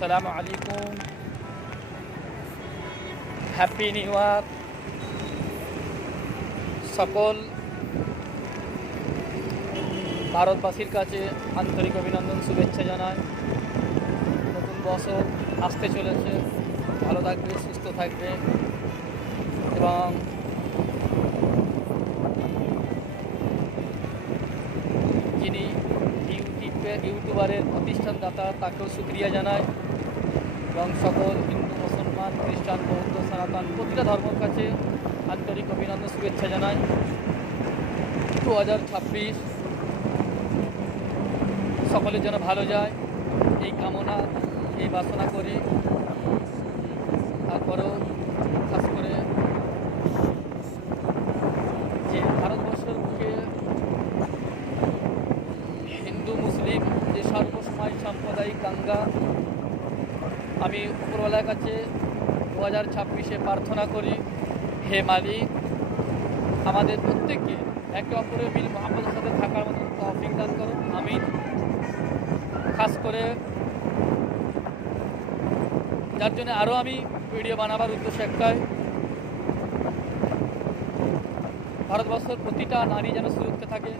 আসসালামু আলাইকুম, happy new year. সকল ভারতবাসীর কাছে আন্তরিক অভিনন্দন, শুভেচ্ছা জানাই। নতুন বছর আসতে চলেছে, ভালো থাকবে, সুস্থ থাকবে এবং যিনি ইউটিউবারের প্রতিষ্ঠানদাতা তাকেও শুকরিয়া জানাই এবং সকল হিন্দু, মুসলমান, খ্রিস্টান, বৌদ্ধ, সনাতন প্রতিটা ধর্মের কাছে আন্তরিক অভিনন্দন, শুভেচ্ছা জানাই। 2026 সকলের জন্য ভালো যায় এই কামনা, এই বাসনা করি। তারপরেও খাস করে যে ভারতবর্ষের বুকে হিন্দু মুসলিম যে সর্বসময় সাম্প্রদায়িক দাঙ্গা, আমি উপরওয়ালার কাছে 2026 প্রার্থনা করি, হে মালিক আমাদের প্রত্যেককে একে অপরের মিল মোহাম্মদের সাথে থাকার মতো তৌফিক দান করুন, আমিন। খাস করে যার জন্য আরও আমি ভিডিও বানাবার উদ্দেশ্য একটাই, ভারতবর্ষের প্রতিটা নারী যেন সুরক্ষিত থাকে,